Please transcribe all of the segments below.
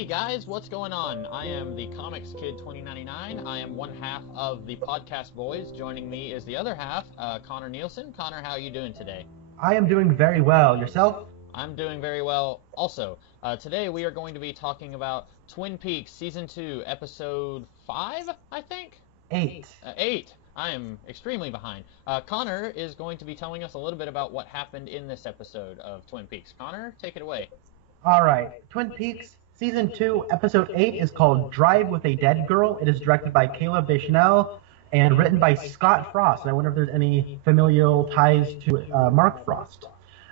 Hey guys, what's going on? I am the Comics Kid 2099. I am one half of the Podcast Boys. Joining me is the other half, Connor Nielsen. Connor, how are you doing today? I am doing very well. Yourself? I'm doing very well also. Today we are going to be talking about Twin Peaks Season 2, Episode 5, I think? 8. 8. I am extremely behind. Connor is going to be telling us a little bit about what happened in this episode of Twin Peaks. Connor, take it away. All right. Twin Peaks Season 2, Episode 8 is called Drive with a Dead Girl. It is directed by Caleb Deschanel and written by Scott Frost. And I wonder if there's any familial ties to Mark Frost.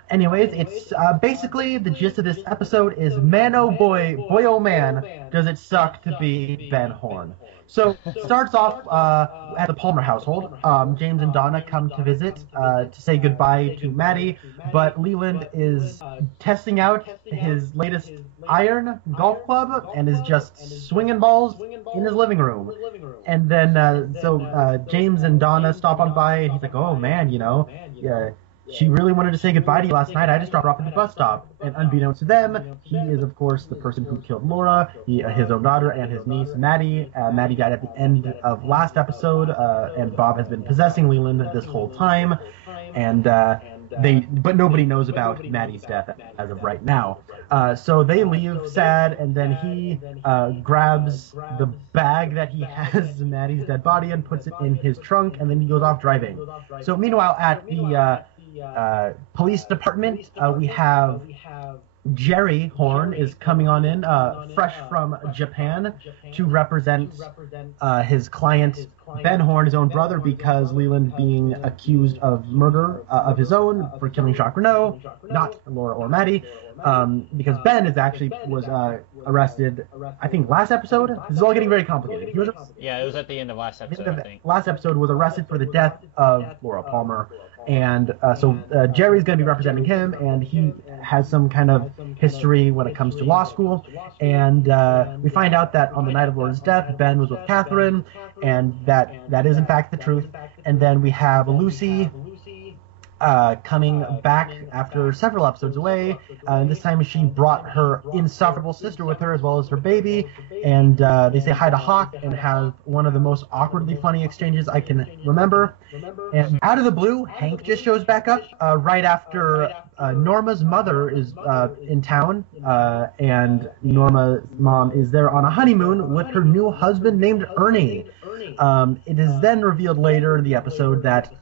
Anyways, it's basically the gist of this episode is man oh boy, boy oh man, does it suck to be Ben Horne. So it starts off at the Palmer household. James and Donna come to visit to say goodbye to Maddie, but Leland is testing out his latest iron golf club and is just swinging balls in his living room. And then James and Donna stop on by and he's like, oh man, she really wanted to say goodbye to you last night. I just dropped her off at the bus stop. And unbeknownst to them, he is, of course, the person who killed Laura, his own daughter, and his niece, Maddie. Maddie died at the end of last episode, and Bob has been possessing Leland this whole time. But nobody knows about Maddie's death as of right now. So they leave sad, and then he grabs the bag that he has Maddie's dead body and puts it in his trunk, and then he goes off driving. So meanwhile, at the police department, we have Jerry Horne is coming on in, fresh from Japan, to represent his client Ben Horne, his own brother, because Leland being accused of murder of his own for killing Jacques Renault, not Laura or Maddie, because Ben was arrested, I think, last episode. This is all getting very complicated. It was at the end of last episode, I think. Last episode was arrested for the death of Laura Palmer. And so Jerry's going to be representing him, and he has some kind of history when it comes to law school. And we find out that on the night of Laura's death, Ben was with Catherine, and that is in fact the truth. And then we have Lucy coming back after several episodes away. This time she brought her insufferable sister with her as well as her baby, and they say hi to Hawk and have one of the most awkwardly funny exchanges I can remember. And out of the blue, Hank just shows back up right after Norma's mother is in town, and Norma's mom is there on a honeymoon with her new husband named Ernie. It is then revealed later in the episode that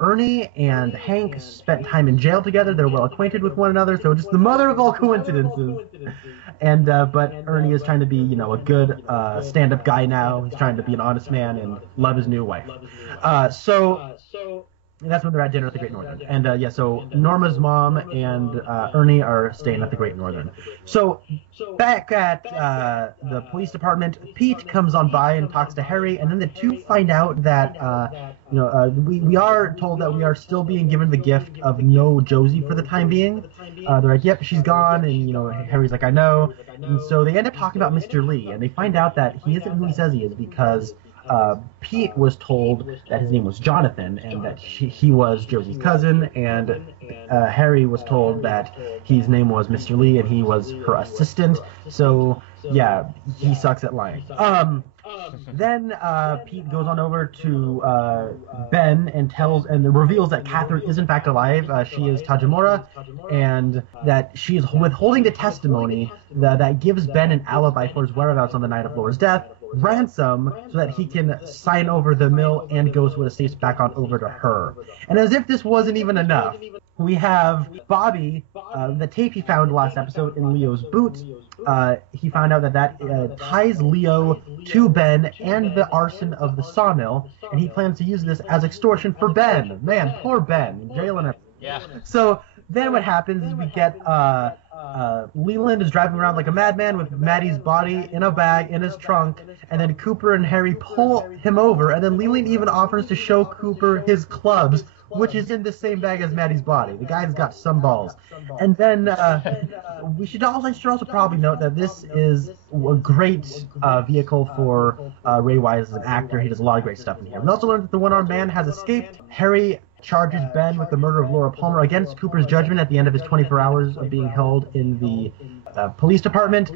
Ernie and Hank spent time in jail together. They're well acquainted with one another, so just the mother of all coincidences. And but Ernie is trying to be, a good stand-up guy now. He's trying to be an honest man and love his new wife. So that's when they're at dinner at the Great Northern. And so Norma's mom and Ernie are staying at the Great Northern. So back at the police department, Pete comes on by and talks to Harry, and then the two find out that we are told that we are still being given the gift of no Josie for the time being. They're like, yep, she's gone, and Harry's like, I know. And so they end up talking about Mr. Lee, and they find out that he isn't who he says he is because Pete was told that his name was Jonathan and that he was Josie's cousin, and Harry was told that his name was Mr. Lee and he was her assistant. So yeah, he sucks at lying. Then Pete goes on over to Ben and reveals that Catherine is in fact alive. She is Tajimura, and that she is withholding the testimony that gives Ben an alibi for his whereabouts on the night of Laura's death, ransom, so that he can sign over the mill and Ghostwood Estates back on over to her. And as if this wasn't even enough, we have Bobby, the tape he found last episode in Leo's boot. He found out that ties Leo to Ben and the arson of the sawmill, and he plans to use this as extortion for Ben. Man, poor Ben, jail and everything. Yeah. So then what happens is we get Leland is driving around like a madman with Maddie's body in a bag in his trunk, and then Cooper and Harry pull him over, and then Leland even offers to show Cooper his clubs, which is in the same bag as Maddie's body. The guy's got some balls. And then we should also probably note that this is a great vehicle for Ray Wise as an actor. He does a lot of great stuff in here. We also learned that the one-armed man has escaped. Harry charges Ben with the murder of Laura Palmer against Cooper's judgment at the end of his 24 hours of being held in the police department.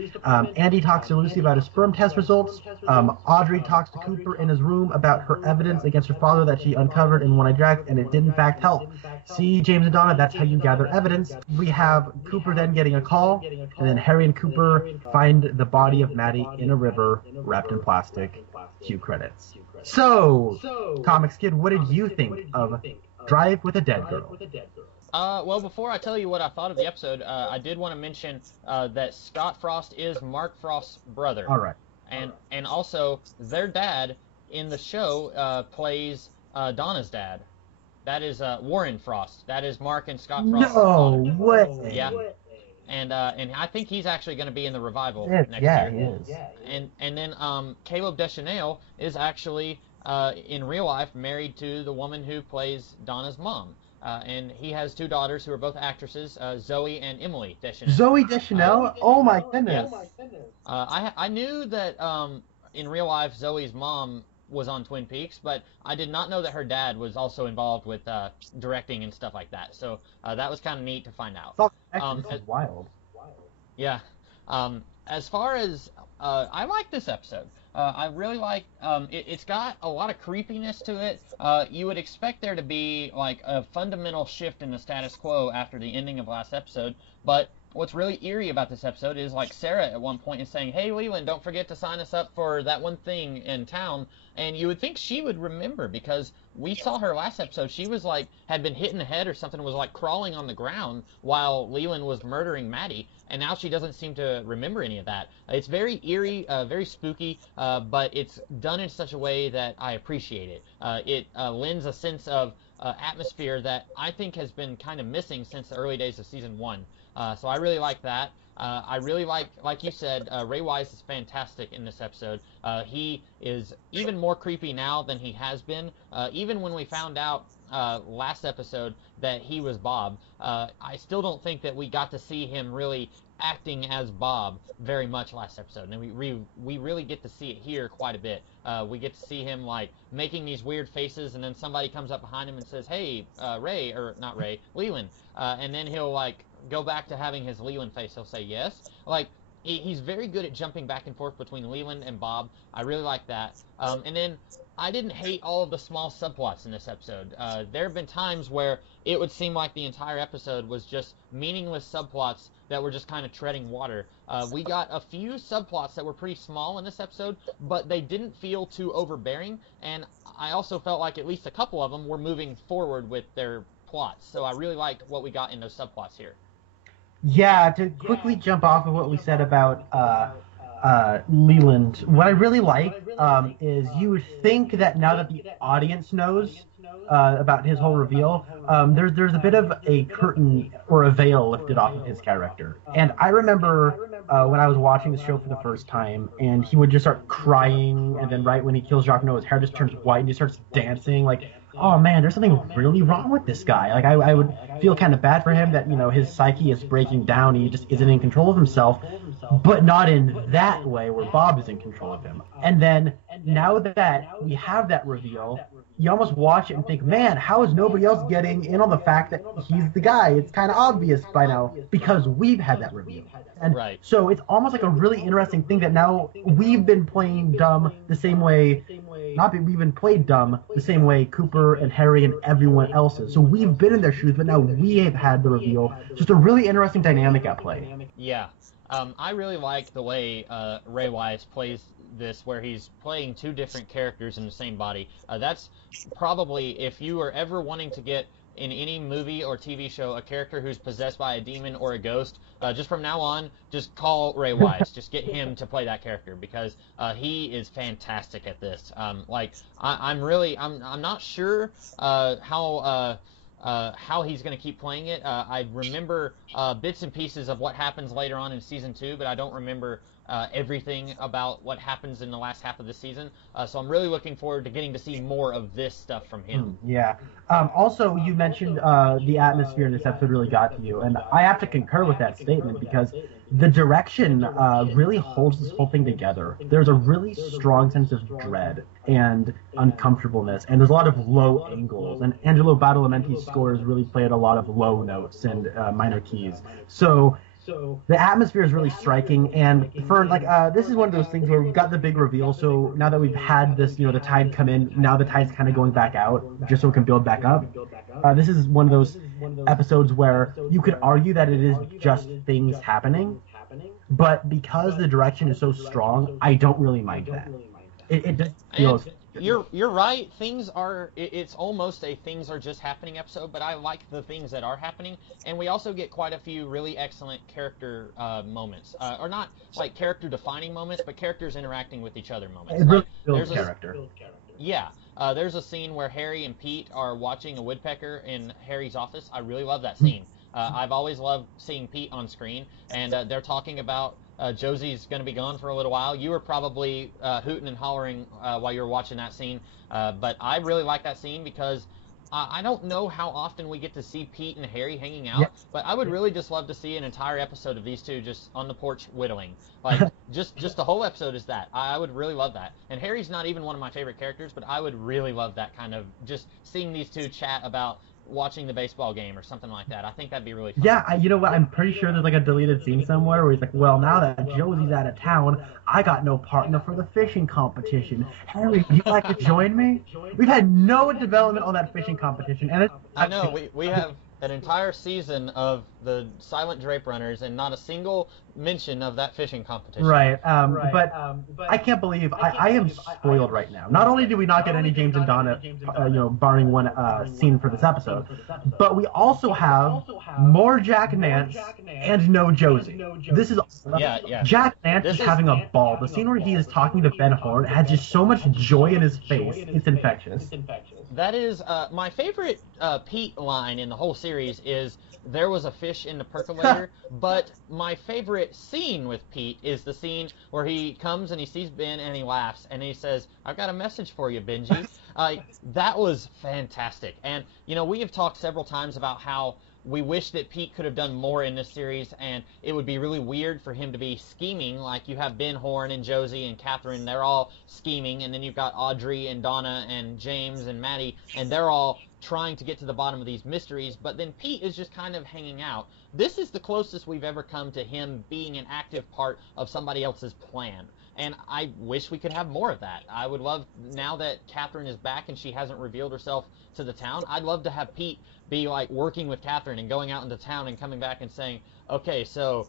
Andy talks to Lucy about his sperm test results. Audrey talks to Cooper in his room about her evidence against her father that she uncovered in One-Eyed Jack, and it did in fact help. See, James and Donna, that's how you gather evidence. We have Cooper then getting a call, and then Harry and Cooper find the body of Maddie in a river wrapped in plastic. Cue credits. So, Comics Kid, what did you think of Drive with a Dead Girl? Well, before I tell you what I thought of the episode, I did want to mention that Scott Frost is Mark Frost's brother. All right. And also, their dad in the show plays Donna's dad. That is Warren Frost. That is Mark and Scott Frost. No way. Yeah. And I think he's actually going to be in the revival next year. He is. And then Caleb Deschanel is actually in real life married to the woman who plays Donna's mom. And he has 2 daughters who are both actresses, Zoe and Emily Deschanel. Zoe Deschanel? Oh my goodness. I knew that in real life Zoe's mom was on Twin Peaks, but I did not know that her dad was also involved with directing and stuff like that. So that was kind of neat to find out. This is wild. Yeah. As far as I like this episode. I really like it's got a lot of creepiness to it. You would expect there to be like a fundamental shift in the status quo after the ending of last episode, but what's really eerie about this episode is like Sarah at one point is saying, "Hey Leland, don't forget to sign us up for that one thing in town." And you would think she would remember because we saw her last episode. She was like had been hit in the head or something, was like crawling on the ground while Leland was murdering Maddie, and now she doesn't seem to remember any of that. It's very eerie, very spooky, but it's done in such a way that I appreciate it. It lends a sense of atmosphere that I think has been kind of missing since the early days of season 1. So I really like that. I really like you said, Ray Wise is fantastic in this episode. He is even more creepy now than he has been. Even when we found out last episode that he was Bob, I still don't think that we got to see him really acting as Bob very much last episode, and we really get to see it here quite a bit. We get to see him like making these weird faces, and then somebody comes up behind him and says, "Hey, Ray," or not Ray, Leland, and then he'll like go back to having his Leland face. He'll say yes. Like he's very good at jumping back and forth between Leland and Bob. I really like that. And then I didn't hate all of the small subplots in this episode. There have been times where it would seem like the entire episode was just meaningless subplots that were just kind of treading water. We got a few subplots that were pretty small in this episode, but they didn't feel too overbearing, and I also felt like at least a couple of them were moving forward with their plots. So I really liked what we got in those subplots here. Yeah, to quickly jump off of what we said about Leland, what I really like is you would think that now that the audience knows about his whole reveal, there's a bit of a curtain or a veil lifted off of his character. And I remember when I was watching the show for the first time, and he would just start crying, and then right when he kills Jacques Noah, his hair just turns white, and he starts dancing, like, oh man, there's something really wrong with this guy. Like, I would feel kind of bad for him that, you know, his psyche is breaking down, he just isn't in control of himself, but not in that way where Bob is in control of him. And then, now that we have that reveal, you almost watch it and think, man, how is nobody else getting in on the fact that he's the guy? It's kind of obvious by now because we've had that reveal. And right. So it's almost like a really interesting thing that now we've been playing dumb the same way, we've been played dumb the same way Cooper and Harry and everyone else is. So we've been in their shoes, but now we have had the reveal. Just a really interesting dynamic at play. Yeah. I really like the way Ray Wise plays this, where he's playing 2 different characters in the same body. That's probably, if you are ever wanting to get in any movie or TV show a character who's possessed by a demon or a ghost, just from now on, just call Ray Wise. Just get him to play that character, because he is fantastic at this. I'm not sure how he's going to keep playing it. I remember bits and pieces of what happens later on in season 2, but I don't remember everything about what happens in the last half of the season. So I'm really looking forward to getting to see more of this stuff from him. Yeah. Also, you mentioned the atmosphere in this episode really got to you, and I have to concur with that statement because the direction really holds this whole thing together. There's a really strong sense of dread and uncomfortableness, and there's a lot of low angles, and Angelo Badalamenti's scores really play at a lot of low notes and minor keys. So the atmosphere is really striking, and for this is one of those things where we've got the big reveal. So now that we've had this, the tide come in, now the tide's kind of going back out, just so it can build back up. This is one of those episodes where you could argue that it is just things happening, but because the direction is so strong, I don't really mind that. It just feels. You're right. It's almost a things are just happening episode, but I like the things that are happening, and we also get quite a few really excellent character moments, or not like character defining moments, but characters interacting with each other moments. It really builds character. Yeah. There's a scene where Harry and Pete are watching a woodpecker in Harry's office. I really love that scene. I've always loved seeing Pete on screen, and they're talking about Josie's going to be gone for a little while. You were probably hooting and hollering while you were watching that scene, but I really like that scene because I don't know how often we get to see Pete and Harry hanging out, but I would really just love to see an entire episode of these two just on the porch whittling. Like, just the whole episode is that. I would really love that. And Harry's not even one of my favorite characters, but I would really love that kind of just seeing these two chat about watching the baseball game or something like that. I think that'd be really fun. Yeah, you know what? I'm pretty sure there's like a deleted scene somewhere where he's like, well, now that Josie's out of town, I got no partner for the fishing competition. Harry, would you like to join me? We've had no development on that fishing competition. And I know, we have an entire season of the Silent Drape Runners and not a single mention of that fishing competition. Right, but I can't believe I am spoiled right now. Not only did we not get any James and Donna, barring one scene for this episode, but we also have more Jack Nance and no Josie. This is Jack Nance is having a ball. The scene where he is talking to Ben Horne has just so much joy in his face. It's infectious. That is my favorite Pete line in the whole series is there was a fish in the percolator, but my favorite scene with Pete is the scene where he comes and he sees Ben and he laughs and he says, I've got a message for you, Benji. That was fantastic. And, we have talked several times about how we wish that Pete could have done more in this series, and it would be really weird for him to be scheming. Like, you have Ben Horne and Josie and Catherine, they're all scheming, and then you've got Audrey and Donna and James and Maddie, and they're all trying to get to the bottom of these mysteries, but then Pete is just kind of hanging out. This is the closest we've ever come to him being an active part of somebody else's plan. And I wish we could have more of that. I would love, now that Catherine is back and she hasn't revealed herself to the town, I'd love to have Pete be like working with Catherine and going out into town and coming back and saying, okay, so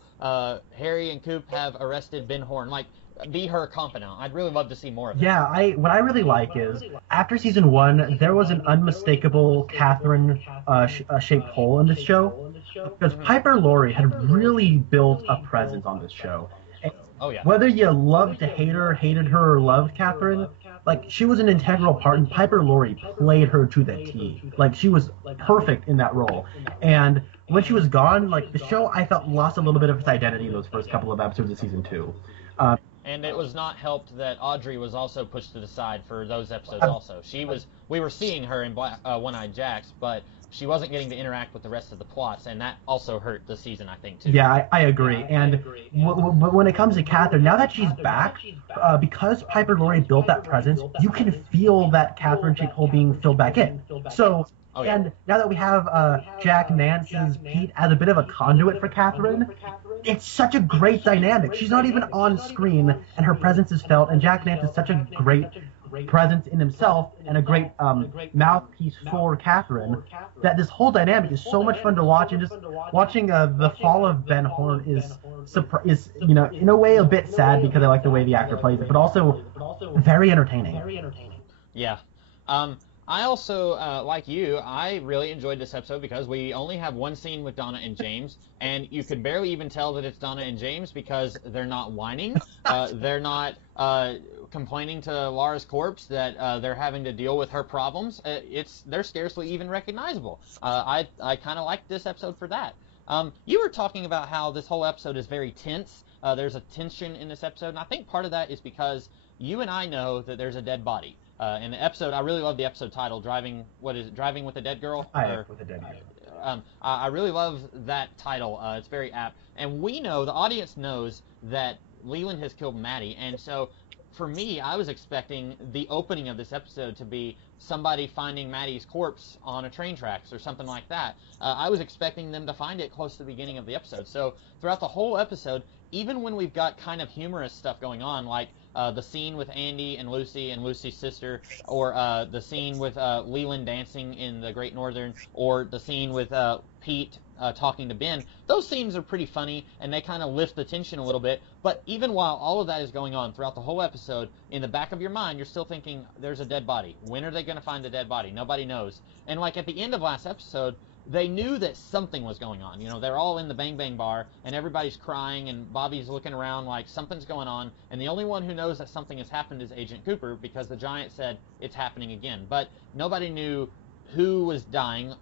Harry and Coop have arrested Ben Horne. Like, be her confidant. I'd really love to see more of that. Yeah, what I really like is, after season 1, there was an unmistakable Catherine shaped hole in this show, because Piper Laurie had really built a presence on this show. Oh, yeah. Whether you loved to hate her, hated her, or loved Catherine, like, she was an integral part, and Piper Laurie played her to the T. Like, she was perfect in that role. And when she was gone, like, the show, I felt, lost a little bit of its identity in those first couple of episodes of season 2. And it was not helped that Audrey was also pushed to the side for those episodes also. We were seeing her in One-Eyed Jacks, but she wasn't getting to interact with the rest of the plots, and that also hurt the season, I think, too. Yeah, I agree. And when it comes to Catherine, now that she's back, because Piper Laurie built that presence, you can feel that Catherine-shaped hole being filled back in. So, and now that we have Jack Nance's Pete as a bit of a conduit for Catherine, it's such a great dynamic. She's not even on screen, and her presence is felt, and Jack Nance is such a great presence in himself and a great mouthpiece for Catherine, that this whole dynamic is so much fun to watch. And just watching the fall of Ben Horne is in a way a bit sad because I like the way the actor plays it, but also very entertaining. Yeah. I also, like you, I really enjoyed this episode because we only have one scene with Donna and James, and you could barely even tell that it's Donna and James because they're not whining. They're not complaining to Laura's corpse that they're having to deal with her problems. They're scarcely even recognizable. I kind of like this episode for that. You were talking about how this whole episode is very tense. There's a tension in this episode, and I think part of that is because you and I know that there's a dead body. In the episode, I really love the episode title, Driving with a Dead Girl? With a Dead Girl. I really love that title. It's very apt. And we know, the audience knows, that Leland has killed Maddie. And so, for me, I was expecting the opening of this episode to be somebody finding Maddie's corpse on a train tracks or something like that. I was expecting them to find it close to the beginning of the episode. So throughout the whole episode, even when we've got kind of humorous stuff going on, like the scene with Andy and Lucy's sister, or the scene with Leland dancing in the Great Northern, or the scene with Pete talking to Ben, those scenes are pretty funny, and they kind of lift the tension a little bit. But even while all of that is going on throughout the whole episode, in the back of your mind, you're still thinking, there's a dead body. When are they going to find the dead body? Nobody knows. And like at the end of last episode, they knew that something was going on. You know, they're all in the Bang Bang bar, and everybody's crying, and Bobby's looking around like something's going on, and the only one who knows that something has happened is Agent Cooper, because the Giant said it's happening again. But nobody knew who was dying.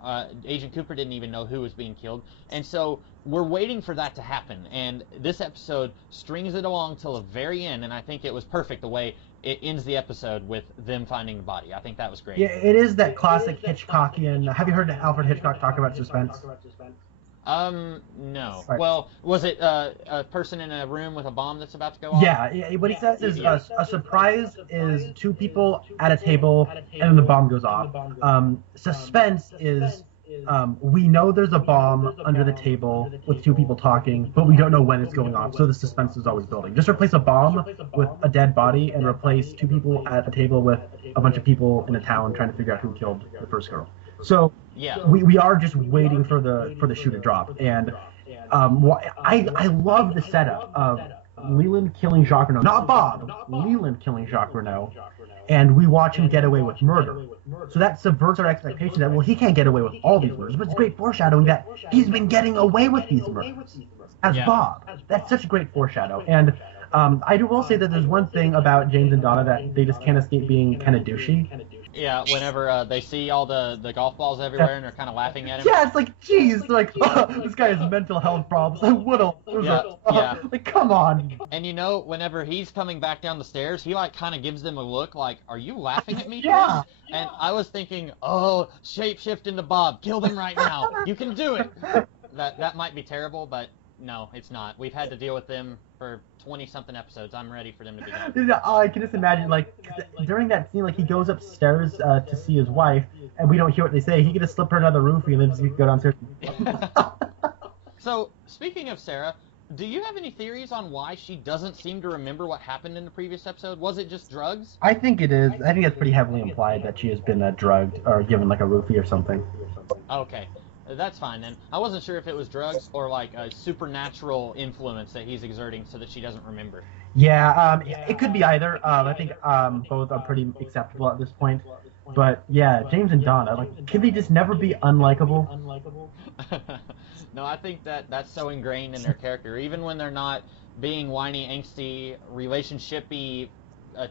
Agent Cooper didn't even know who was being killed. And so we're waiting for that to happen. And this episode strings it along till the very end, and I think it was perfect the way it ends the episode with them finding the body. I think that was great. Yeah, it is that classic Hitchcockian. Have you heard Alfred Hitchcock talk about suspense? No. Right. Well, was it a person in a room with a bomb that's about to go off? Yeah, what he says is a surprise is two people at a table and then the bomb goes off. Suspense is we know there's a bomb under the table with two people talking, but we don't know when it's going off, so the suspense is always building. Just replace a bomb with a dead body and replace two people at a table with a bunch of people in a town trying to figure out who killed the first girl. So yeah, we are just waiting for the shoe to drop, and I love the setup of Leland killing Jacques Renault, not Bob, Leland killing Jacques Renault, and we watch him get away with murder. So that subverts our expectation that, well, he can't get away with all these murders, but it's great foreshadowing that he's been getting away with these murders as Bob. That's such a great foreshadow. And I will say that there's one thing about James and Donna that they just can't escape being kind of douchey. Yeah, whenever they see all the golf balls everywhere and they're kind of laughing at him. Yeah, it's like, geez, like, this guy has mental health problems. What a loser. Yeah. Like, come on. And you know, whenever he's coming back down the stairs, he like kind of gives them a look like, are you laughing at me? Yeah. Please? And I was thinking, oh, shapeshift into Bob. Kill them right now. You can do it. That might be terrible, but no, it's not. We've had to deal with them for 20-something episodes. I'm ready for them to be done. I can just imagine, like, during that scene, like, he goes upstairs to see his wife, and we don't hear what they say. He could just slip her another roofie and then just go downstairs. So, speaking of Sarah, do you have any theories on why she doesn't seem to remember what happened in the previous episode? Was it just drugs? I think it is. I think it's pretty heavily implied that she has been drugged or given, like, a roofie or something. Okay. That's fine then. I wasn't sure if it was drugs or like a supernatural influence that he's exerting so that she doesn't remember. Yeah, it could be either. I think both are pretty acceptable at this point. But yeah, James and Donna, like, can they just never be unlikable? No, I think that's so ingrained in their character. Even when they're not being whiny, angsty, relationshipy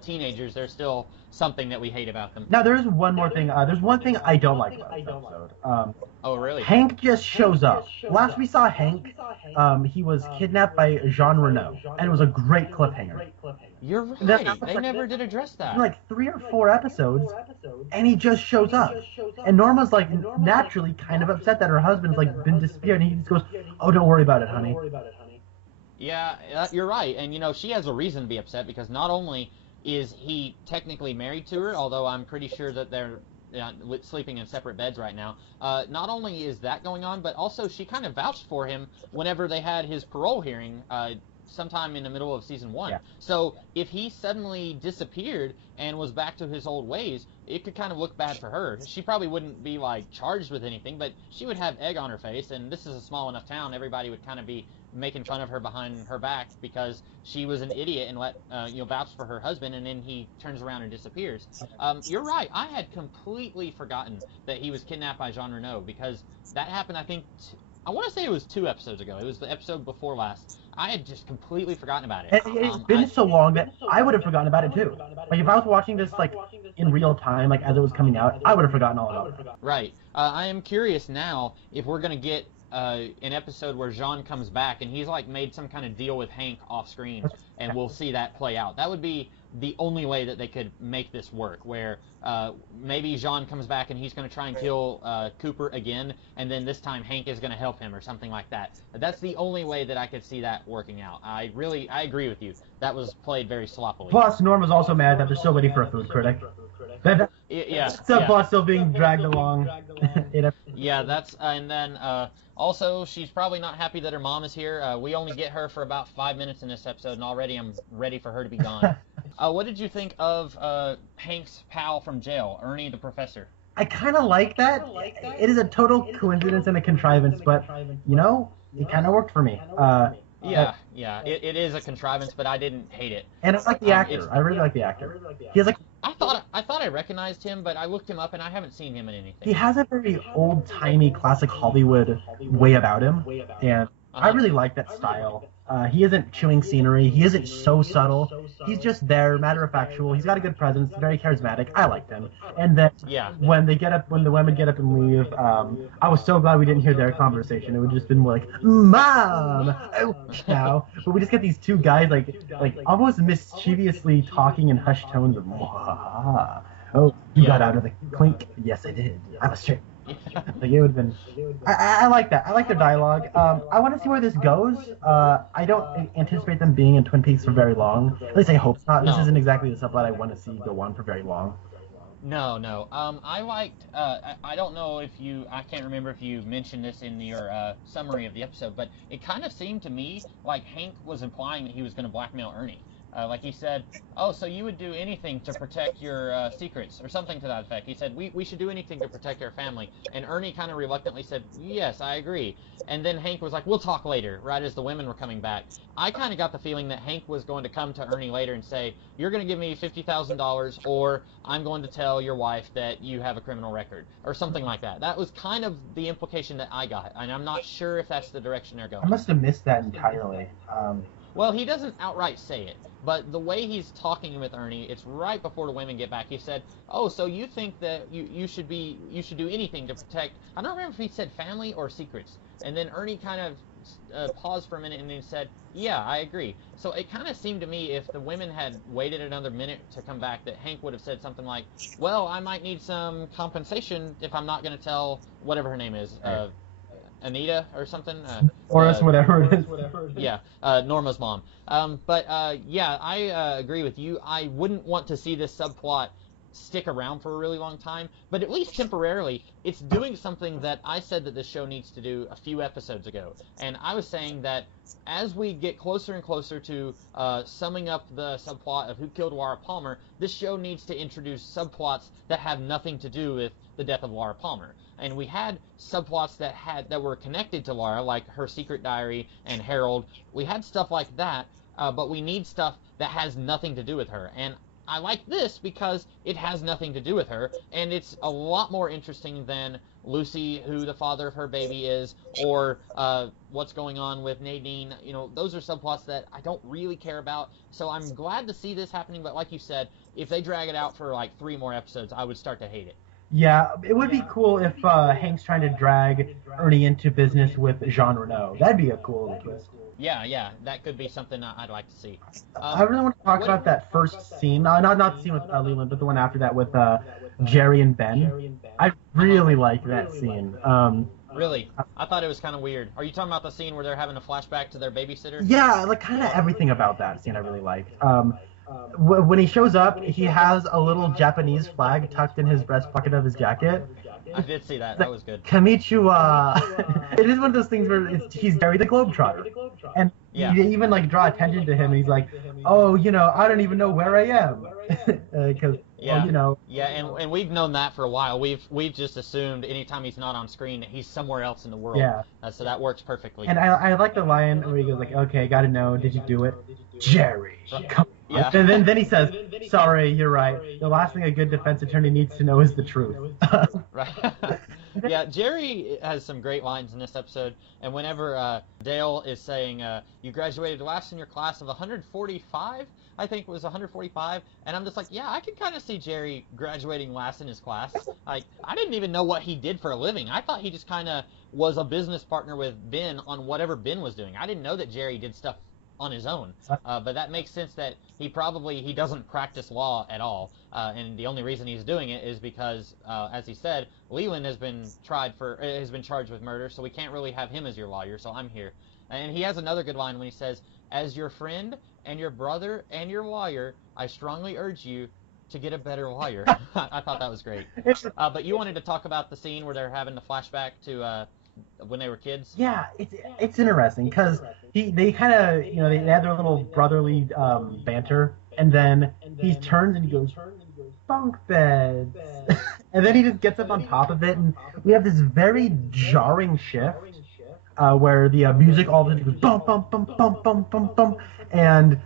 teenagers, there's still something that we hate about them. Now, there is one more thing. There's one thing I don't like about this episode. Oh, really? Hank just shows up. Last we saw Hank, he was kidnapped by Jean Renault, and it was a great cliffhanger. You're right. They never did address that. Like 3 or 4 episodes, and he just shows up. And Norma's like naturally kind of upset that her husband's like been disappeared, and he just goes, "Oh, don't worry about it, honey." Yeah, you're right. And, you know, she has a reason to be upset because not only is he technically married to her, although I'm pretty sure that they're sleeping in separate beds right now. Not only is that going on, but also she kind of vouched for him whenever they had his parole hearing sometime in the middle of season 1. Yeah. So if he suddenly disappeared and was back to his old ways, it could kind of look bad for her. She probably wouldn't be like charged with anything, but she would have egg on her face, and this is a small enough town, everybody would kind of be making fun of her behind her back because she was an idiot and vouched for her husband, and then he turns around and disappears. You're right. I had completely forgotten that he was kidnapped by Jean Renault because that happened, I think, I want to say it was 2 episodes ago. It was the episode before last. I had just completely forgotten about it. It's been so long that I would have forgotten about it too. Like if I was watching this like in real time, like as it was coming out, I would have forgotten all about it. Right. I am curious now if we're going to get an episode where Jean comes back and he's like made some kind of deal with Hank off screen, and we'll see that play out. That would be the only way that they could make this work, where maybe Jean comes back and he's going to try and kill Cooper again, and then this time Hank is going to help him or something like that. That's the only way that I could see that working out. I agree with you. That was played very sloppily. Plus, Norm was also mad that they're still waiting for a food critic. Subplot still being dragged along. Yeah, that's and then also she's probably not happy that her mom is here. We only get her for about 5 minutes in this episode, and already I'm ready for her to be gone. What did you think of Hank's pal from jail, Ernie the professor? I kind of like that. It is a total coincidence and a contrivance, but you know, it kind of worked for me. It is a contrivance, but I didn't hate it. And I like the actor. I really like the actor. He has like. I thought I recognized him, but I looked him up and I haven't seen him in anything. He has a very old-timey, classic Hollywood way about him, and I really like that style. He isn't chewing scenery. He isn't so subtle. He's just there, matter-of-factual. He's got a good presence, very charismatic. I liked him. And then when the women get up and leave, I was so glad we didn't hear their conversation. It would just been more like, Mom! Now. But we just get these two guys like almost mischievously talking in hushed tones of, oh, you got out of the clink? Yes, I did. I was sure. Like it would have been. I like that. I like their dialogue. I want to see where this goes. I don't anticipate them being in Twin Peaks for very long. At least I hope not. This isn't exactly the subplot I want to see go on for very long. No. I liked. I don't know if you. I can't remember if you mentioned this in your summary of the episode, but it kind of seemed to me like Hank was implying that he was going to blackmail Ernie. Like he said, oh, so you would do anything to protect your secrets, or something to that effect. He said, we should do anything to protect our family. And Ernie kind of reluctantly said, yes, I agree. And then Hank was like, we'll talk later, right as the women were coming back. I kind of got the feeling that Hank was going to come to Ernie later and say, you're going to give me $50,000, or I'm going to tell your wife that you have a criminal record, or something like that. That was kind of the implication that I got, and I'm not sure if that's the direction they're going. I must have missed that entirely. Well, he doesn't outright say it, but the way he's talking with Ernie, it's right before the women get back. He said, oh, so you think that you should do anything to protect, I don't remember if he said family or secrets. And then Ernie kind of paused for a minute and then said, yeah, I agree. So it kind of seemed to me if the women had waited another minute to come back that Hank would have said something like, well, I might need some compensation if I'm not going to tell whatever her name is, Anita or something. Or whatever it is. Yeah, Norma's mom. I agree with you. I wouldn't want to see this subplot stick around for a really long time, but at least temporarily, it's doing something that I said that this show needs to do a few episodes ago. And I was saying that as we get closer and closer to summing up the subplot of Who Killed Laura Palmer, this show needs to introduce subplots that have nothing to do with the death of Laura Palmer. And we had subplots that were connected to Laura, like her secret diary and Harold. We had stuff like that, but we need stuff that has nothing to do with her. And I like this because it has nothing to do with her, and it's a lot more interesting than Lucy, who the father of her baby is, or what's going on with Nadine. You know, those are subplots that I don't really care about. So I'm glad to see this happening, but like you said, if they drag it out for like 3 more episodes, I would start to hate it. Yeah, it would be cool if Hank's trying to drag Ernie into business with Jean Renault. That'd be a cool little twist. Yeah, that could be something I'd like to see. I really want to talk about that first scene. Not the scene with Leland, but the one after that with Jerry and Ben. I really like that scene. Really? I thought it was kind of weird. Are you talking about the scene where they're having a flashback to their babysitter? Yeah, like kind of everything about that scene I really liked. When he shows up, he has a little Japanese flag tucked in his breast pocket of his jacket. I did see that. That was good. Konnichiwa. It is one of those things where he's Jerry the Globetrotter. And you even like draw attention to him. And he's like, oh, I don't even know where I am. Because, Yeah, and we've known that for a while. We've just assumed anytime he's not on screen that he's somewhere else in the world. Yeah. So that works perfectly. And I like the line where he goes like, okay, gotta know, did you do it? Jerry, come on. Yeah. And then he says, sorry, you're right. The last thing a good defense attorney needs to know is the truth. Right. Yeah, Jerry has some great lines in this episode, and whenever Dale is saying, you graduated last in your class of 145, I think it was 145, and I'm just like, yeah, I can kind of see Jerry graduating last in his class. Like, I didn't even know what he did for a living. I thought he just kind of was a business partner with Ben on whatever Ben was doing. I didn't know that Jerry did stuff on his own, but that makes sense that he doesn't practice law at all, and the only reason he's doing it is because, as he said, Leland has been charged with murder, so we can't really have him as your lawyer, so I'm here. And he has another good line when he says, as your friend and your brother and your lawyer, I strongly urge you to get a better lawyer. I thought that was great. But you wanted to talk about the scene where they're having the flashback to when they were kids? Yeah, it's interesting because they kind of, they had their little brotherly banter, and then he turns and he goes, bunk beds. And then he just gets up on top of it, and we have this very jarring shift where the music all of a sudden goes bum, bum, bum, bum, bum, bum, bum, and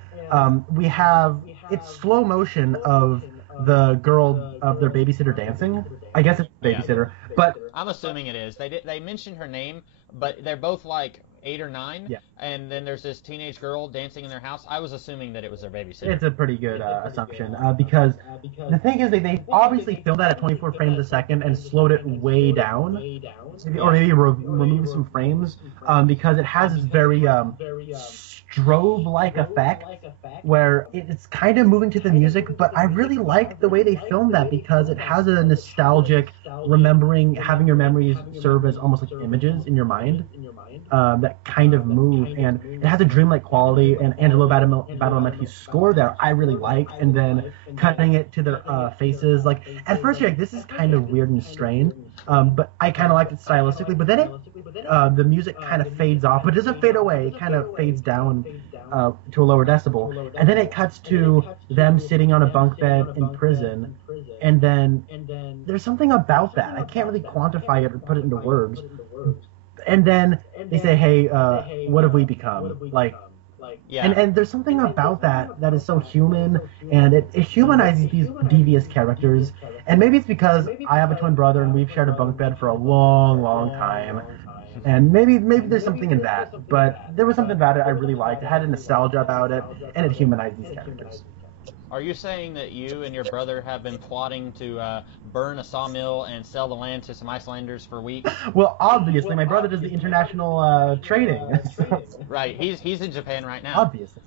we have, it's slow motion of the girl of their babysitter dancing. I guess it's babysitter, but I'm assuming it is. They mentioned her name, but they're both like 8 or 9, and then there's this teenage girl dancing in their house. I was assuming that it was their babysitter. It's a pretty good assumption because the thing is they obviously filmed that at 24 frames a second and slowed it way down, or maybe removed some frames because it has this very strobe-like effect where it's kind of moving to the music, but I really like the way they filmed that because it has a nostalgic having your memories serve as almost like images in your mind that kind of move, and it has a dreamlike quality, and Angelo Badalamenti's score there I really like, and then cutting it to their faces, like at first you're like, this is kind of weird and strained, but I kind of liked it stylistically, but then the music kind of fades off, but it doesn't fade away, it kind of fades down to a lower decibel, and then it cuts to them sitting on a bunk bed in prison, and then there's something about that, I can't really quantify it or put it into words, and then they say, hey, what have we become? And there's something about that is so human, and it humanizes these devious characters, and maybe it's because I have a twin brother and we've shared a bunk bed for a long, long time, and maybe there's something in that, but there was something about it I really liked. It had a nostalgia about it, and it humanized these characters. Are you saying that you and your brother have been plotting to burn a sawmill and sell the land to some Icelanders for weeks? Well, obviously, my brother does the international trading. Right, he's in Japan right now. Obviously.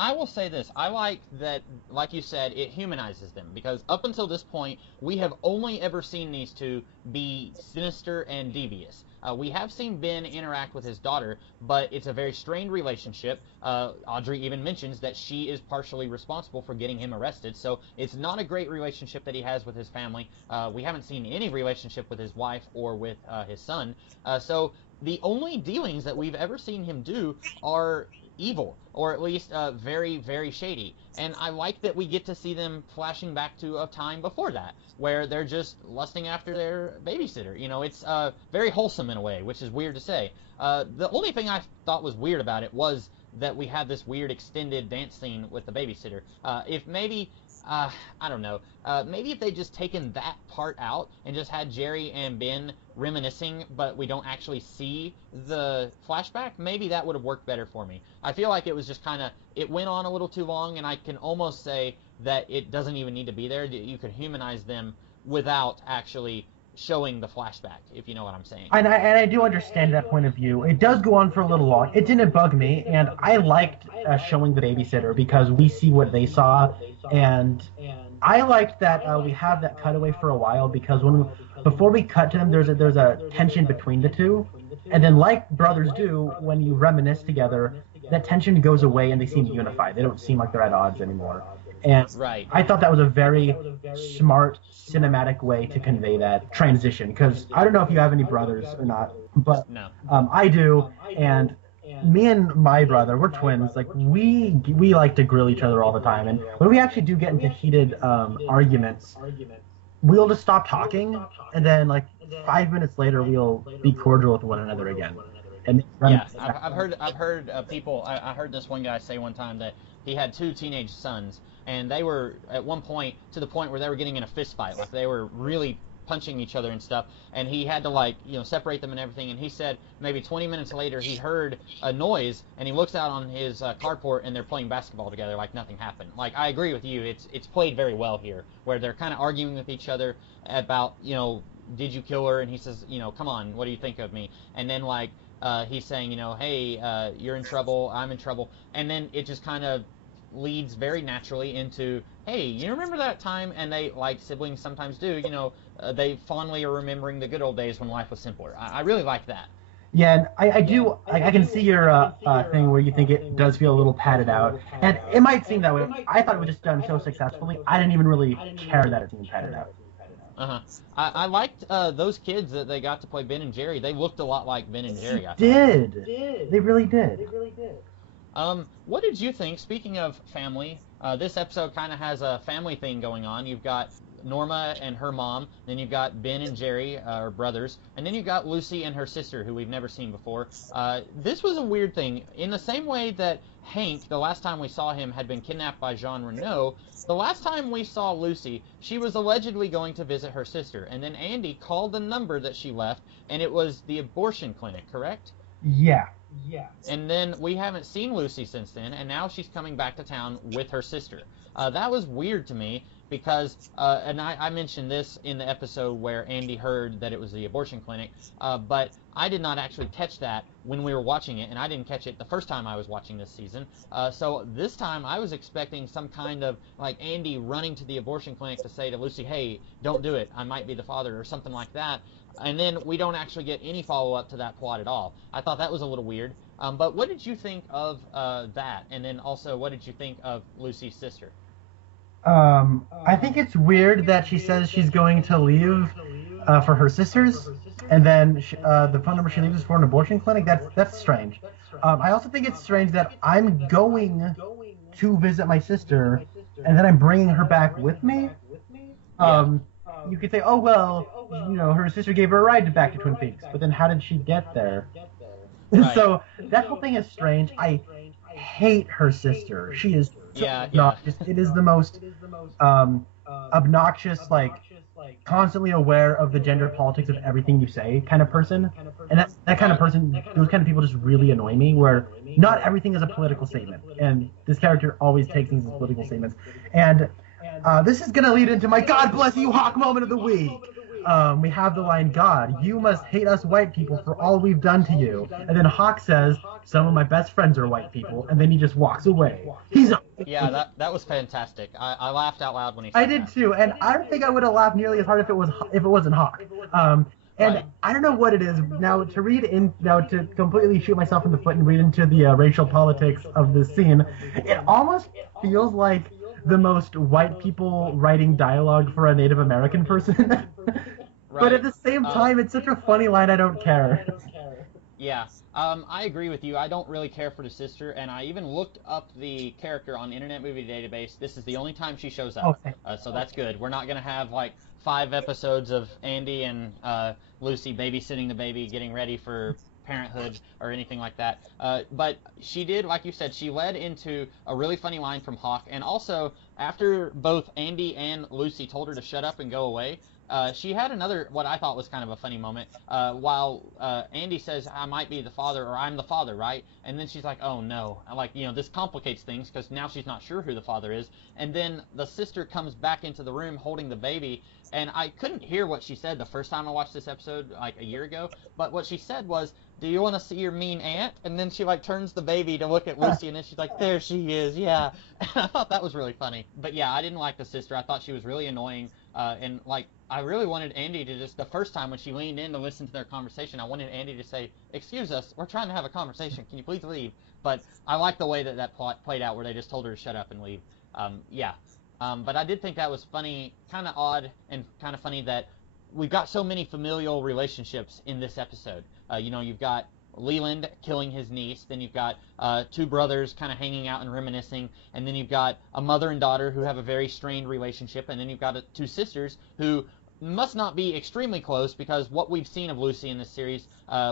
I will say this. I like that, like you said, it humanizes them, because up until this point, we have only ever seen these two be sinister and devious. We have seen Ben interact with his daughter, but it's a very strained relationship. Audrey even mentions that she is partially responsible for getting him arrested, so it's not a great relationship that he has with his family. We haven't seen any relationship with his wife or with his son. So the only dealings that we've ever seen him do are evil, or at least very, very shady. And I like that we get to see them flashing back to a time before that, where they're just lusting after their babysitter. It's very wholesome in a way, which is weird to say. The only thing I thought was weird about it was that we had this weird extended dance scene with the babysitter. If maybe... I don't know. Maybe if they'd just taken that part out and just had Jerry and Ben reminiscing, but we don't actually see the flashback, maybe that would have worked better for me. I feel like it was just kind of, it went on a little too long, and I can almost say that it doesn't even need to be there. You could humanize them without actually showing the flashback, if you know what I'm saying. And I do understand that point of view. It does go on for a little long. It didn't bug me, and I liked showing the babysitter because we see what they saw, and I liked that we have that cutaway for a while because before we cut to them, there's a tension between the two, and then like brothers do, when you reminisce together, that tension goes away and they seem unified. They don't seem like they're at odds anymore. And right. I thought that was a very smart cinematic way to convey that transition, because I don't know if you have any brothers or not, but no. I do, and me and my brother, we're twins, like we like to grill each other all the time, and when we actually do get into heated arguments, we'll just stop talking, and then like 5 minutes later we'll be cordial with one another again. And yeah, I've heard people. I heard this one guy say one time that he had 2 teenage sons, and they were at one point to the point where they were getting in a fist fight. Like they were really punching each other and stuff, and he had to like separate them and everything. And he said maybe 20 minutes later he heard a noise, and he looks out on his carport and they're playing basketball together like nothing happened. Like, I agree with you. It's played very well here, where they're kind of arguing with each other about did you kill her, and he says come on, what do you think of me? And then like he's saying hey, you're in trouble, I'm in trouble, and then it just kind of leads very naturally into, hey, you remember that time? And they, like siblings sometimes do, they fondly are remembering the good old days when life was simpler. I really like that. Yeah, and I do. I can see your thing where you think it does feel a little padded out, and it might seem that way. I thought it was just done so successfully. I didn't even really care that it seemed padded out. I liked those kids that they got to play Ben and Jerry. They looked a lot like Ben and Jerry. They really did. What did you think? Speaking of family, this episode kind of has a family thing going on. You've got Norma and her mom, then you've got Ben and Jerry, or brothers, and then you've got Lucy and her sister, who we've never seen before. This was a weird thing. In the same way that Hank, the last time we saw him, had been kidnapped by Jean Renault, the last time we saw Lucy, she was allegedly going to visit her sister, and then Andy called the number that she left, and it was the abortion clinic, correct? Yeah. And then we haven't seen Lucy since then, and now she's coming back to town with her sister. That was weird to me because, and I mentioned this in the episode where Andy heard that it was the abortion clinic, but I did not actually catch that when we were watching it, and I didn't catch it the first time I was watching this season. So this time I was expecting some kind of, like, Andy running to the abortion clinic to say to Lucy, hey, don't do it, I might be the father, or something like that. And then we don't actually get any follow-up to that plot at all. I thought that was a little weird. But what did you think of that? And then also, what did you think of Lucy's sister? I think it's weird that she says she's going to leave for her sisters, and then the phone number she leaves is for an abortion clinic. That's strange. I also think it's strange that I'm going to visit my sister, and then I'm bringing her back with me. You could say, oh, well, her sister gave her a ride back to Twin Peaks, but then how did she get there? Right. So that whole thing is strange. I hate her sister. She is obnoxious. It is the most obnoxious, like, constantly aware of the gender politics of everything you say kind of person. And that kind of person, those kind of people just really annoy me, where not everything is a political statement. And this character always takes things as political statements. And this is going to lead into my God bless you Hawk moment of the week. We have the line, God, you must hate us white people for all we've done to you. And then Hawk says, some of my best friends are white people. And then he just walks away. Yeah, that was fantastic. I laughed out loud when he said that. I did too. And I don't think I would have laughed nearly as hard if it wasn't Hawk. And right. I don't know what it is. Now, to completely shoot myself in the foot and read into the racial politics of this scene, it almost feels like the most white people writing dialogue for a Native American person. Right. But at the same time, it's such a funny line, I don't care. Yeah, I agree with you. I don't really care for the sister, and I even looked up the character on Internet Movie Database. This is the only time she shows up, okay. So that's good. We're not going to have, like, 5 episodes of Andy and Lucy babysitting the baby, getting ready for parenthood or anything like that. But she did, like you said, she led into a really funny line from Hawk, and also after both Andy and Lucy told her to shut up and go away, she had another, what I thought was kind of a funny moment, while Andy says, I might be the father, or I'm the father, right? And then she's like, oh no, like, this complicates things, because now she's not sure who the father is. And then the sister comes back into the room holding the baby, and I couldn't hear what she said the first time I watched this episode, like a year ago, but what she said was, do you want to see your mean aunt? And then she, like, turns the baby to look at Lucy, and then she's like, there she is, yeah. And I thought that was really funny. But yeah, I didn't like the sister. I thought she was really annoying, and, like, I really wanted Andy to just, the first time when she leaned in to listen to their conversation, I wanted Andy to say, excuse us, we're trying to have a conversation, can you please leave? But I like the way that plot played out, where they just told her to shut up and leave. But I did think that was funny, kind of odd, and kind of funny that we've got so many familial relationships in this episode. You've got Leland killing his niece, then you've got 2 brothers kind of hanging out and reminiscing, and then you've got a mother and daughter who have a very strained relationship, and then you've got 2 sisters who must not be extremely close because what we've seen of Lucy in this series,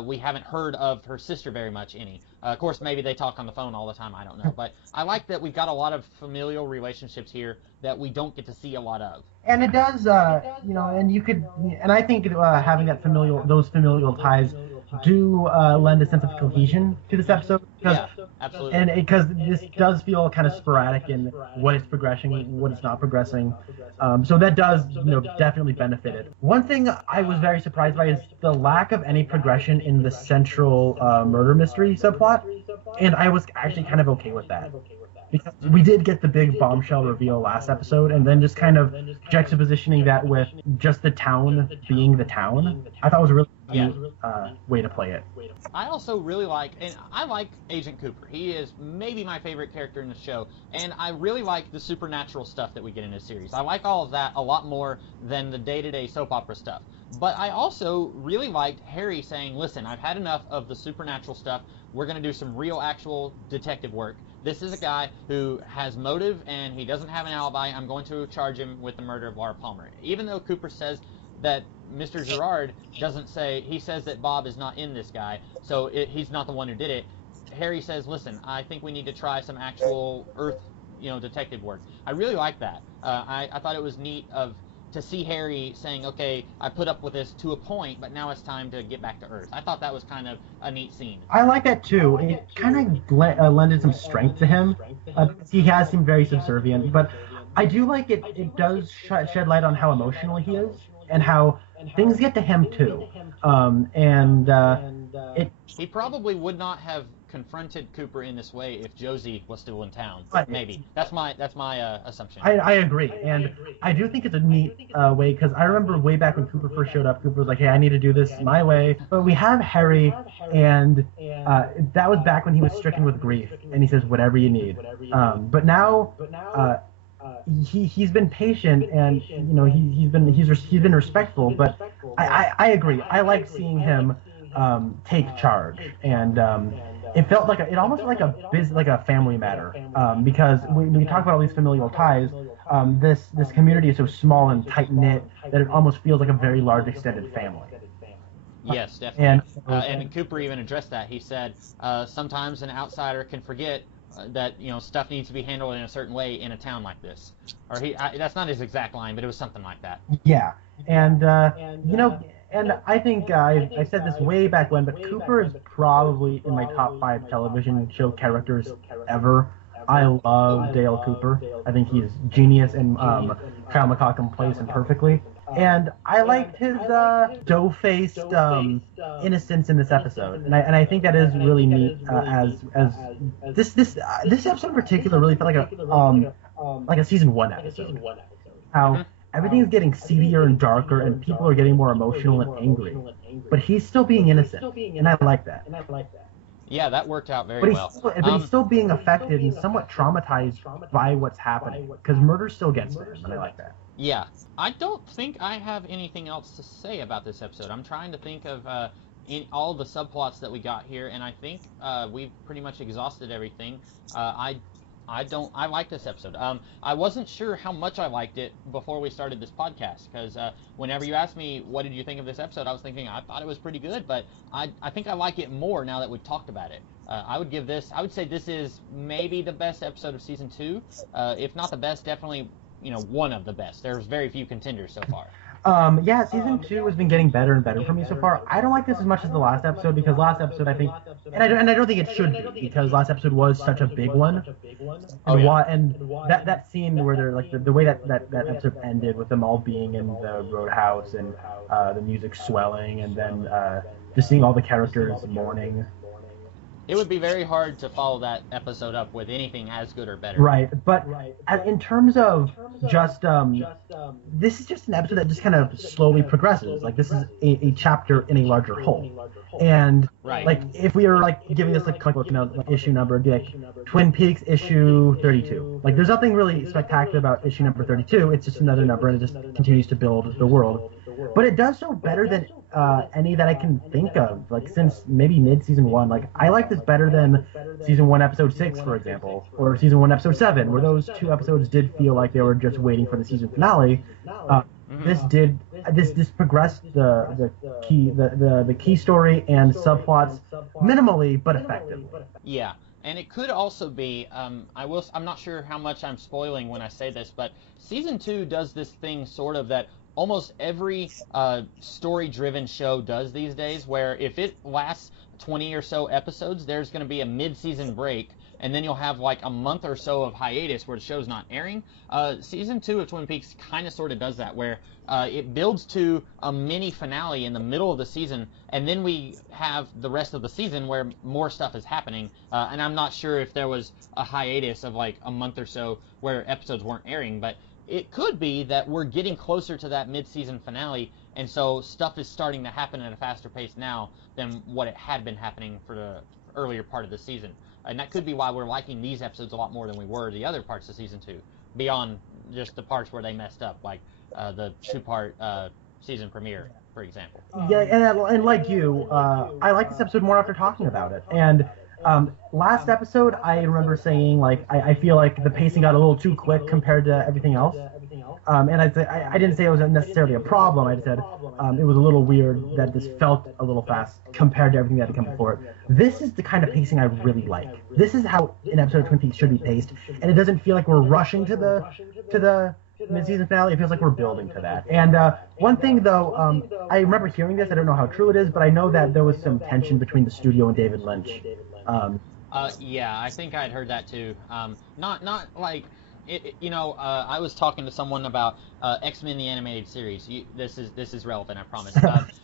we haven't heard of her sister very much any. Of course, maybe they talk on the phone all the time, I don't know. But I like that we've got a lot of familial relationships here that we don't get to see a lot of. And it does, and you could, and I think having those familial ties do lend a sense of cohesion to this episode. Yeah, absolutely. And because this does feel kind of sporadic in what is progressing, what is not progressing. So that does, definitely benefit it. One thing I was very surprised by is the lack of any progression in the central murder mystery subplot. And I was actually kind of okay with that. Because we did get the big bombshell reveal last episode, and then just kind of juxtapositioning that with just the town being the town, I thought was a really neat way to play it. I also really like Agent Cooper. He is maybe my favorite character in the show, and I really like the supernatural stuff that we get in this series. I like all of that a lot more than the day-to-day soap opera stuff. But I also really liked Harry saying, listen, I've had enough of the supernatural stuff. We're going to do some real, actual detective work. This is a guy who has motive, and he doesn't have an alibi. I'm going to charge him with the murder of Laura Palmer. Even though Cooper says that Mr. Gerard doesn't say, he says that Bob is not in this guy, so he's not the one who did it. Harry says, listen, I think we need to try some actual Earth, detective work. I really like that. I thought it was neat to see Harry saying, okay, I put up with this to a point, but now it's time to get back to Earth. I thought that was kind of a neat scene. I like that too. It kind of lended some strength to him. He has seemed very subservient, but I do like it. It does shed light on how emotional he is and how things get to him too. He probably would not have confronted Cooper in this way if Josie was still in town. Right. Maybe that's my assumption. I agree, and I do think it's a neat way, because I remember way back when Cooper first showed up, Cooper was like, hey, I need to do this my way. But we have Harry, and that was back when he was stricken with grief, and he says whatever you need. But now he's been patient, and he's been respectful. But I agree. I like seeing him take charge, and it felt like it almost like a family matter, because when we talk about all these familial ties, this community is so small and tight knit that it almost feels like a very large extended family. Yes, definitely. And Cooper even addressed that. He said sometimes an outsider can forget that stuff needs to be handled in a certain way in a town like this. Or that's not his exact line, but it was something like that. Yeah, and and I think I said this way back when, but Cooper is probably in my top 5 television show characters ever. I love Dale Cooper. I think he's genius, and Kyle MacLachlan plays him perfectly. And I liked his dough-faced innocence in this episode, and I think that is really neat. As this episode in particular really felt like a season 1 episode. How everything is getting seedier and darker, and people are getting more emotional and angry. But he's still being innocent, and I like that. Yeah, that worked out very well. But he's still being affected and somewhat traumatized by what's happening, because murder still gets to him, and I like that. Yeah. I don't think I have anything else to say about this episode. I'm trying to think of in all the subplots that we got here, and I think we've pretty much exhausted everything. I like this episode. I wasn't sure how much I liked it before we started this podcast, because whenever you asked me what did you think of this episode, I was thinking I thought it was pretty good, but I think I like it more now that we've talked about it. I would say this is maybe the best episode of season 2. If not the best, definitely one of the best. There's very few contenders so far. Season 2 has been getting better and better for me so far. I don't like this as much as the last episode, because last episode I think, and I don't think it should be, because last episode was such a big one. And that scene where they're like the way that episode ended with them all being in the roadhouse and the music swelling, and then just seeing all the characters mourning. It would be very hard to follow that episode up with anything as good or better. Right, but in terms of just, this is just an episode that just kind of slowly progresses. Like, this is a chapter in a larger whole. And, like, if we were, like, giving this, like issue number, like, Twin Peaks issue 32. Like, there's nothing really spectacular about issue number 32. It's just another number, and it just continues to build the world. But it does so better than any that I can think of, like, since maybe mid-season 1. Like, I like this better than season 1 episode 6, for example, or season 1 episode 7, where those 2 episodes did feel like they were just waiting for the season finale. This did this progressed the key story and subplots minimally but effectively. Yeah. And it could also be, I'm not sure how much I'm spoiling when I say this, but season 2 does this thing sort of that almost every story-driven show does these days, where if it lasts 20 or so episodes, there's going to be a mid-season break, and then you'll have like a month or so of hiatus where the show's not airing. Season 2 of Twin Peaks kind of sort of does that, where it builds to a mini finale in the middle of the season, and then we have the rest of the season where more stuff is happening. And I'm not sure if there was a hiatus of like a month or so where episodes weren't airing, but it could be that we're getting closer to that mid-season finale, and so stuff is starting to happen at a faster pace now than what it had been happening for the earlier part of the season. And that could be why we're liking these episodes a lot more than we were the other parts of season 2, beyond just the parts where they messed up, like the 2-part season premiere, for example. Yeah, and like you, I like this episode more after talking about it. And last episode, I remember saying, like, I feel like the pacing got a little too quick compared to everything else. And I didn't say it was necessarily a problem. I just said it was a little weird that this felt a little fast compared to everything that had come before it. This is the kind of pacing I really like. This is how an episode of Twin Peaks should be paced, and it doesn't feel like we're rushing to the mid-season finale. It feels like we're building to that. And one thing, though, I remember hearing this. I don't know how true it is, but I know that there was some tension between the studio and David Lynch. Yeah, I think I'd heard that too. Not like, I was talking to someone about X-Men the Animated Series. This is relevant, I promise.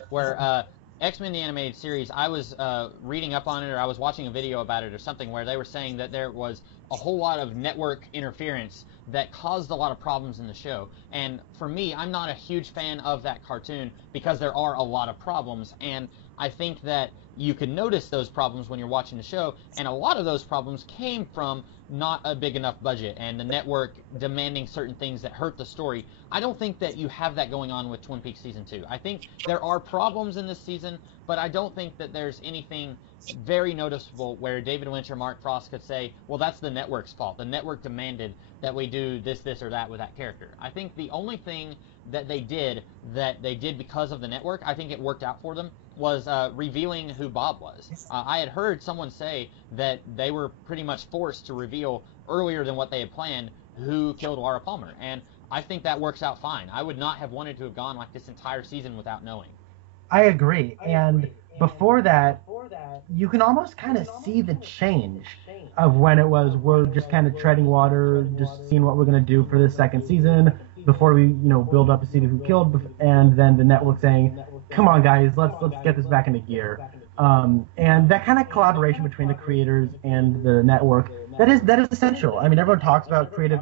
Where X-Men the Animated Series, I was reading up on it, or I was watching a video about it or something, where they were saying that there was a whole lot of network interference that caused a lot of problems in the show. And for me, I'm not a huge fan of that cartoon because there are a lot of problems, and I think that you can notice those problems when you're watching the show, and a lot of those problems came from not a big enough budget and the network demanding certain things that hurt the story. I don't think that you have that going on with Twin Peaks Season 2. I think there are problems in this season, but I don't think that there's anything very noticeable where David Lynch or Mark Frost could say, well, that's the network's fault. The network demanded that we do this, or that with that character. I think the only thing that they did because of the network, I think it worked out for them, was revealing who Bob was. I had heard someone say that they were pretty much forced to reveal earlier than what they had planned who killed Laura Palmer, and I think that works out fine. I would not have wanted to have gone like this entire season without knowing. I agree, and before that, you can almost kind of see the change of when it was we're just kind of treading water, just seeing what we're going to do for this second season before we, build up to see who killed, and then the network saying, come on guys, let's get this back into gear. And that kind of collaboration between the creators and the network, that is essential. I mean, everyone talks about creative,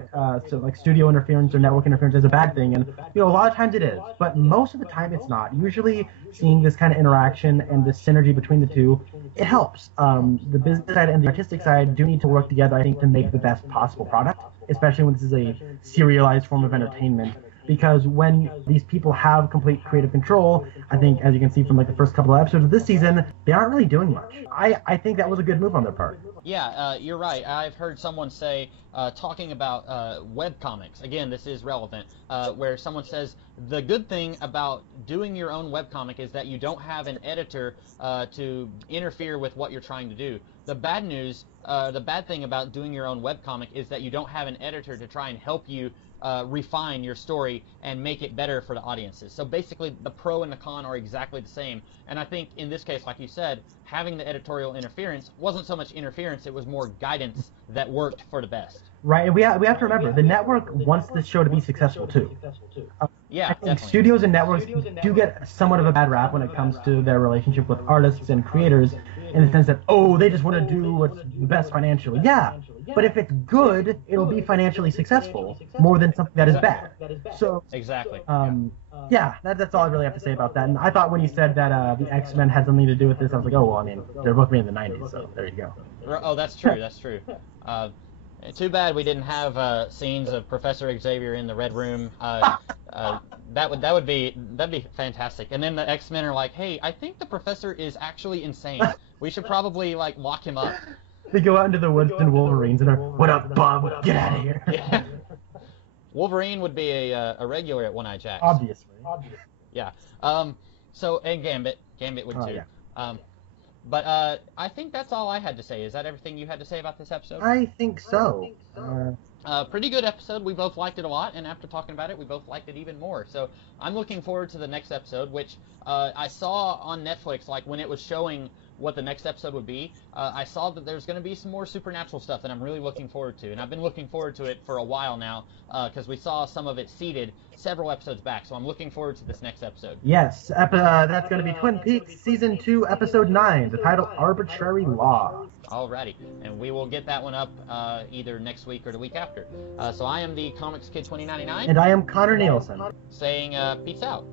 like studio interference or network interference as a bad thing, and a lot of times it is, but most of the time it's not. Usually, seeing this kind of interaction and the synergy between the two, it helps. The business side and the artistic side do need to work together, I think, to make the best possible product, especially when this is a serialized form of entertainment. Because when these people have complete creative control, I think, as you can see from like the first couple of episodes of this season, they aren't really doing much. I think that was a good move on their part. Yeah, you're right. I've heard someone say, talking about webcomics, again, this is relevant, where someone says, the good thing about doing your own webcomic is that you don't have an editor to interfere with what you're trying to do. The bad news, the bad thing about doing your own webcomic is that you don't have an editor to try and help you refine your story and make it better for the audiences. So basically, the pro and the con are exactly the same. And I think in this case, like you said, having the editorial interference wasn't so much interference, it was more guidance that worked for the best. Right, and we have to remember, the network wants this show to be successful too. Yeah, I think definitely. Studios and networks do get somewhat of a bad rap when it comes to their relationship with artists and creators, in the sense that, they just want to do what's best financially. Yeah, but if it's good, it'll be financially successful more than something that is bad. So exactly. Yeah, that's all I really have to say about that. And I thought when you said that the X-Men had something to do with this, I was like, I mean, they're both made in the 90s, so there you go. Oh, that's true, that's true. Too bad we didn't have scenes of Professor Xavier in the Red Room. That'd be fantastic. And then the X-Men are like, hey, I think the Professor is actually insane. We should probably lock him up. They go out into the woods and Wolverines and they're, what up, Bob? Get out of here. Yeah. Wolverine would be a regular at One Eye Jacks. Obviously. Yeah. So and Gambit would too. Yeah. But I think that's all I had to say. Is that everything you had to say about this episode? I think so. Pretty good episode. We both liked it a lot, and after talking about it, we both liked it even more. So I'm looking forward to the next episode, which I saw on Netflix, like when it was showing what the next episode would be. I saw that there's going to be some more supernatural stuff that I'm really looking forward to, and I've been looking forward to it for a while now because we saw some of it seeded several episodes back. So I'm looking forward to this next episode. Yes, that's going to be Twin Peaks Season 2, Episode 9, the title Arbitrary Law. Alrighty, and we will get that one up either next week or the week after. So I am the Comics Kid 2099. And I am Connor Nielsen. Saying peace out.